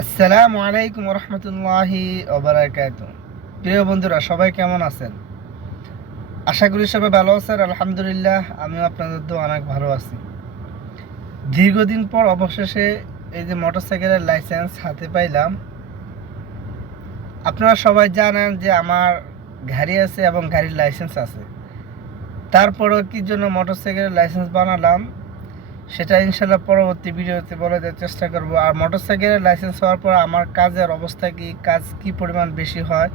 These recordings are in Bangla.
আসসালামু আলাইকুম রহমতুল্লাহি ওবারাকাতুহ। প্রিয় বন্ধুরা, সবাই কেমন আছেন? আশা করি সবাই ভালো আছেন। আলহামদুলিল্লাহ, আমিও আপনাদের দোয়া অনেক ভালো আছি। দীর্ঘদিন পর অবশেষে এই যে মোটরসাইকেলের লাইসেন্স হাতে পাইলাম। আপনারা সবাই জানেন যে আমার গাড়ি আছে এবং গাড়ির লাইসেন্স আছে। তারপরেও কি জন্য মোটরসাইকেলের লাইসেন্স বানালাম সেটা ইনশাল্লাহ পরবর্তী ভিডিওতে বলে দেওয়ার চেষ্টা করব। আর মোটরসাইকেলের লাইসেন্স হওয়ার পর আমার কাজের অবস্থা কি, কাজ কি পরিমাণ বেশি হয়,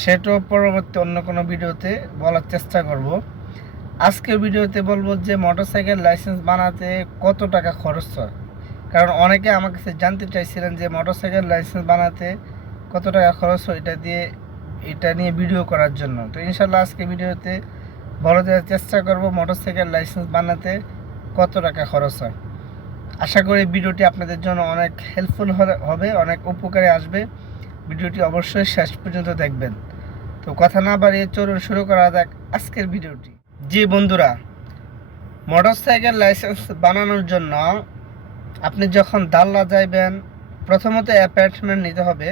সেটাও পরবর্তী অন্য কোনো ভিডিওতে বলার চেষ্টা করব। আজকের ভিডিওতে বলবো যে মোটরসাইকেল লাইসেন্স বানাতে কত টাকা খরচ হয়। কারণ অনেকে আমার কাছে জানতে চাইছিলেন যে মোটরসাইকেল লাইসেন্স বানাতে কত টাকা খরচ হয়, এটা নিয়ে ভিডিও করার জন্য। তো ইনশাল্লাহ আজকে ভিডিওতে বলে দেওয়ার চেষ্টা করব মোটরসাইকেল লাইসেন্স বানাতে কত টাকা খরচ হয়। আশা করি ভিডিওটি আপনাদের জন্য অনেক হেল্পফুল হবে, অনেক উপকারে আসবে। ভিডিওটি অবশ্যই শেষ পর্যন্ত দেখবেন। তো কথা না বাড়িয়ে চলুন শুরু করা যাক আজকের ভিডিওটি। জি বন্ধুরা, মোটরসাইকেল লাইসেন্স বানানোর জন্য আপনি যখন দাল্লা যাইবেন, প্রথমত অ্যাপয়েন্টমেন্ট নিতে হবে।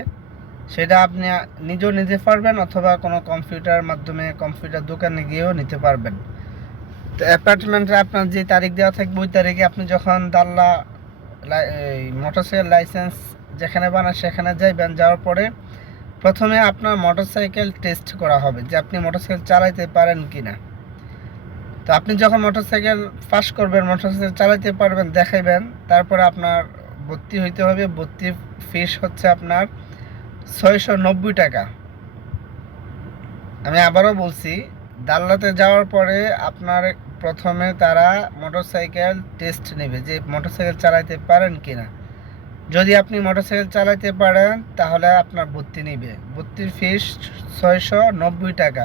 সেটা আপনি নিজেও নিতে পারবেন অথবা কোনো কম্পিউটার মাধ্যমে কম্পিউটার দোকানে গিয়েও নিতে পারবেন। তো অ্যাপার্টমেন্টে আপনার যে তারিখ দেওয়া থাকবে ওই তারিখে আপনি যখন দাল্লা এই মোটরসাইকেল লাইসেন্স যেখানে বানায় সেখানে যাইবেন। যাওয়ার পরে প্রথমে আপনার মোটরসাইকেল টেস্ট করা হবে যে আপনি মোটরসাইকেল চালাইতে পারেন কি না। তো আপনি যখন মোটরসাইকেল পাস করবেন, মোটরসাইকেল চালাইতে পারবেন দেখাইবেন, তারপরে আপনার ভর্তি হইতে হবে। ভর্তির ফিস হচ্ছে আপনার 690 টাকা। আমি আবারও বলছি, দাল্লাতে যাওয়ার পরে আপনার প্রথমে তারা মোটরসাইকেল টেস্ট নেবে যে মোটরসাইকেল চালাইতে পারেন কি না। যদি আপনি মোটরসাইকেল চালাইতে পারেন তাহলে আপনার ভর্তি নেবে। ভর্তির ফিস 690 টাকা।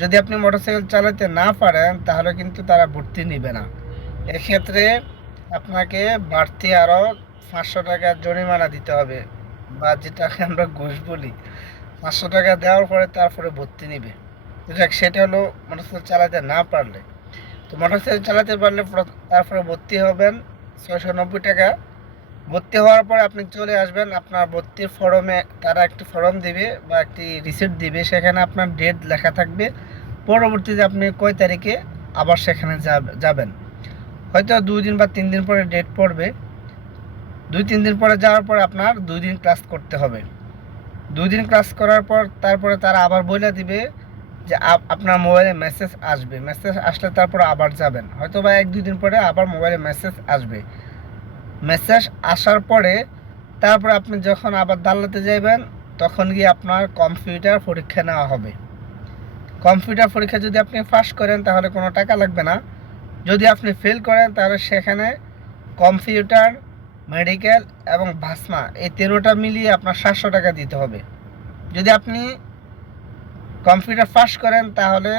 যদি আপনি মোটরসাইকেল চালাতে না পারেন তাহলে কিন্তু তারা ভর্তি নেবে না। এক্ষেত্রে আপনাকে বাড়তি আরও 500 টাকা জরিমানা দিতে হবে, বা যেটাকে আমরা ঘুষ বলি। 500 টাকা দেওয়ার পরে তারপরে ভর্তি নিবে। দেখ, সেটা হলো মোটরসাইকেল চালাতে না পারলে। তো মোটরসাইকেল চালাতে পারলে তারপরে ভর্তি হবেন 690 টাকা। ভর্তি হওয়ার পর আপনি চলে আসবেন আপনার ভর্তির ফর্মে। তারা একটি ফর্ম দিবে বা একটি রিসিপ্ট দিবে, সেখানে আপনার ডেট লেখা থাকবে। পরবর্তীতে আপনি কয় তারিখে আবার সেখানে যাবেন। হয়তো 2 দিন বা 3 দিন পরে ডেট পড়বে। 2-3 দিন পরে যাওয়ার পর আপনার 2 দিন ক্লাস করতে হবে। 2 দিন ক্লাস করার পর তারপরে তারা আবার বলে দিবে যে আপনার মোবাইলে মেসেজ আসবে। মেসেজ আসলে তারপর আবার যাবেন, হয়তো বা 1-2 দিন পরে আবার মোবাইলে মেসেজ আসবে। মেসেজ আসার পরে তারপর আপনি যখন আবার দাল্লাতে যাবেন তখন গিয়ে আপনার কম্পিউটার পরীক্ষা নেওয়া হবে। কম্পিউটার পরীক্ষা যদি আপনি পাস করেন তাহলে কোনো টাকা লাগবে না। যদি আপনি ফেল করেন তাহলে সেখানে কম্পিউটার, মেডিকেল এবং ভাসমা এই 13টা মিলিয়ে আপনার 700 টাকা দিতে হবে। যদি আপনি কম্পিউটার পাস করেন তাহলে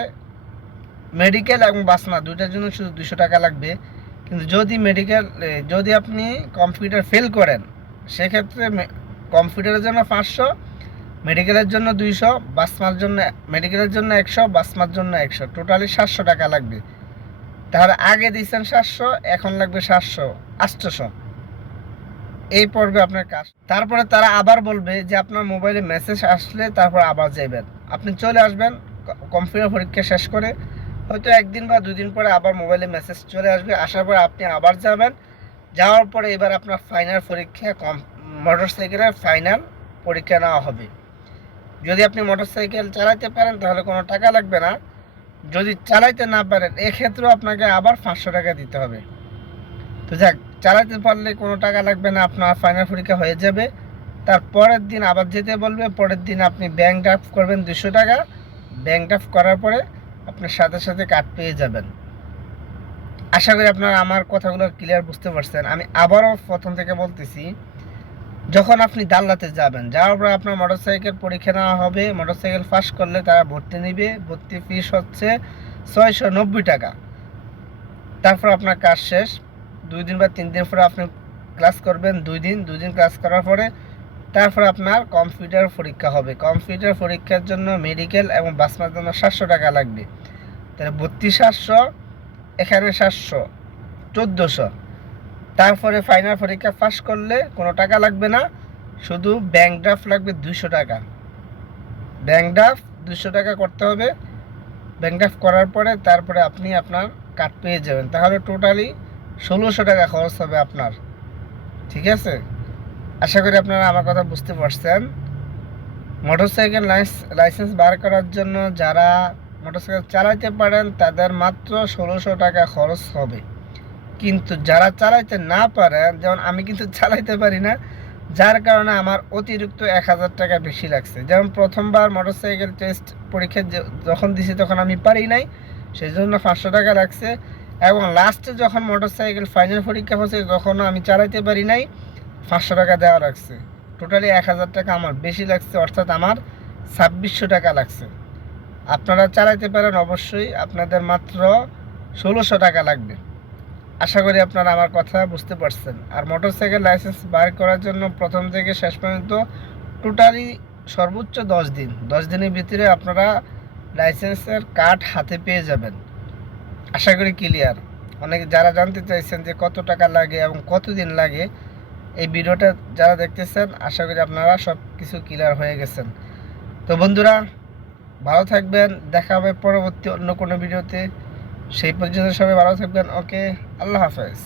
মেডিকেল এবং বাসনা দুইটার জন্য শুধু 200 টাকা লাগবে। কিন্তু যদি আপনি কম্পিউটার ফেল করেন সেক্ষেত্রে কম্পিউটারের জন্য 500, মেডিকেলের জন্য 200, বাসমার জন্য মেডিকেলের জন্য 100, বাসমার জন্য 100, টোটালি 700 টাকা লাগবে। তাহলে আগে দিয়েছেন 700, এখন লাগবে 700, 800। এই পড়বে আপনার কাজ। তারপরে তারা আবার বলবে যে আপনার মোবাইলে মেসেজ আসলে তারপর আবার যাবেন। আপনি চলে আসবেন কম্পিউটার পরীক্ষা শেষ করে, হয়তো 1 দিন বা 2 দিন পরে আবার মোবাইলে মেসেজ চলে আসবে। আসার পর আপনি আবার যাবেন। যাওয়ার পরে এবার আপনার ফাইনাল পরীক্ষা, মোটরসাইকেলের ফাইনাল পরীক্ষা নেওয়া হবে। যদি আপনি মোটরসাইকেল চালাতে পারেন তাহলে কোনো টাকা লাগবে না। যদি চালাইতে না পারেন এক্ষেত্রেও আপনাকে আবার 500 টাকা দিতে হবে। তো যাক, চালাতে পারলে কোনো টাকা লাগবে না, আপনার ফাইনাল পরীক্ষা হয়ে যাবে। তার পরের দিন আবার যেতে বলবে। পরের দিন আপনি ব্যাংক ড্রাফট করবেন 200 টাকা। ব্যাংক ড্রাফট করার পরে আপনার সাথে সাথে কার্ড পেয়ে যাবেন। আশা করি আপনারা আমার কথাগুলো ক্লিয়ার বুঝতে পারছেন। আমি আবারও প্রথম থেকে বলতেছি, যখন আপনি দাল্লাতে যাবেন, যাওয়ার পর আপনার মোটরসাইকেল পরীক্ষা নেওয়া হবে। মোটরসাইকেল পাস করলে তারা ভর্তি নেবে। ভর্তি ফিস হচ্ছে 690 টাকা। তারপর আপনার কাজ শেষ। 2 দিন বা 3 দিন পরে আপনি ক্লাস করবেন। 2 দিন ক্লাস করার পরে তারপর আপনার কম্পিউটার পরীক্ষা হবে। কম্পিউটার পরীক্ষার জন্য মেডিকেল এবং বাসমার জন্য 700 টাকা লাগবে। তাহলে ভর্তি 700, এখানে 700, 1400। তারপরে ফাইনাল পরীক্ষা পাস করলে কোনো টাকা লাগবে না। শুধু ব্যাংক ড্রাফট লাগবে 200 টাকা। ব্যাংক ড্রাফট 200 টাকা করতে হবে। ব্যাংক ড্রাফট করার পরে তারপরে আপনি আপনার কার্ড পেয়ে যাবেন। তাহলে টোটালি 1600 টাকা খরচ হবে আপনার। ঠিক আছে, আশা করি আপনারা আমার কথা বুঝতে পারছেন। মোটরসাইকেল লাইসেন্স বার করার জন্য যারা মোটরসাইকেল চালাইতে পারেন তাদের মাত্র 1600 টাকা খরচ হবে। কিন্তু যারা চালাইতে না পারেন, যেমন আমি কিন্তু চালাইতে পারি না, যার কারণে আমার অতিরিক্ত 1000 টাকা বেশি লাগছে। যেমন প্রথমবার মোটরসাইকেল টেস্ট পরীক্ষা যখন দিছি তখন আমি পারি নাই, সেই জন্য 500 টাকা লাগছে। এবং লাস্টে যখন মোটরসাইকেল ফাইনাল পরীক্ষা হচ্ছে তখনও আমি চালাইতে পারি নাই, 500 টাকা দেওয়া লাগছে। টোটালি 1000 টাকা আমার বেশি লাগছে, অর্থাৎ আমার 2600 টাকা লাগছে। আপনারা চালাইতে পারেন অবশ্যই, আপনাদের মাত্র 1600 টাকা লাগবে। আশা করি আপনারা আমার কথা বুঝতে পারছেন। আর মোটরসাইকেল লাইসেন্স বার করার জন্য প্রথম থেকে শেষ পর্যন্ত টোটালি সর্বোচ্চ 10 দিন, 10 দিনের ভিতরে আপনারা লাইসেন্সের কার্ড হাতে পেয়ে যাবেন। আশা করি ক্লিয়ার। অনেকে যারা জানতে চাইছেন যে কত টাকা লাগে এবং কতদিন লাগে, এই ভিডিওটা যারা দেখতেছেন আশা করি আপনারা সব কিছু ক্লিয়ার হয়ে গেছেন। তো বন্ধুরা, ভালো থাকবেন, দেখা হবে পরবর্তী অন্য কোনো ভিডিওতে। সেই পর্যন্ত সবাই ভালো থাকবেন। ওকে, আল্লাহ হাফেজ।